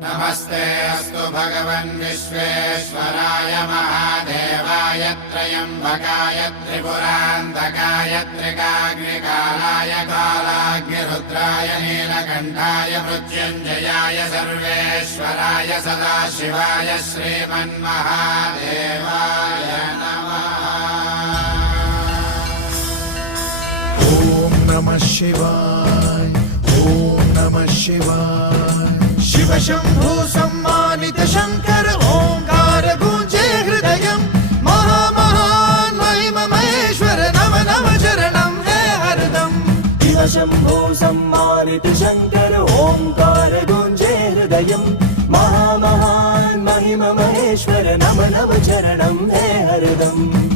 नमस्ते अस्तु भगवन् विश्वेश्वराय महादेवाय त्र्यम्बकाय त्रिपुरान्तकाय त्रिकाग्निकालाय कालाग्निरुद्राय नीलकण्ठाय मृत्युञ्जयाय सर्वेश्वराय सदाशिवाय श्रीमन्महादेवाय नमः। ॐ नमः शिवाय ॐ नमः शिवाय। शिव शंभु सम्मानित शंकर ओंकार गूंजे हृदयम् महामहान् महिम महेश्वर नम नम चरणं है हरदम्। शिव शंभु सम्मानित शंकर ओंकार गूंजे हृदयम् महामहान् महिम महेश्वर नम नम चरणं है हरदम्।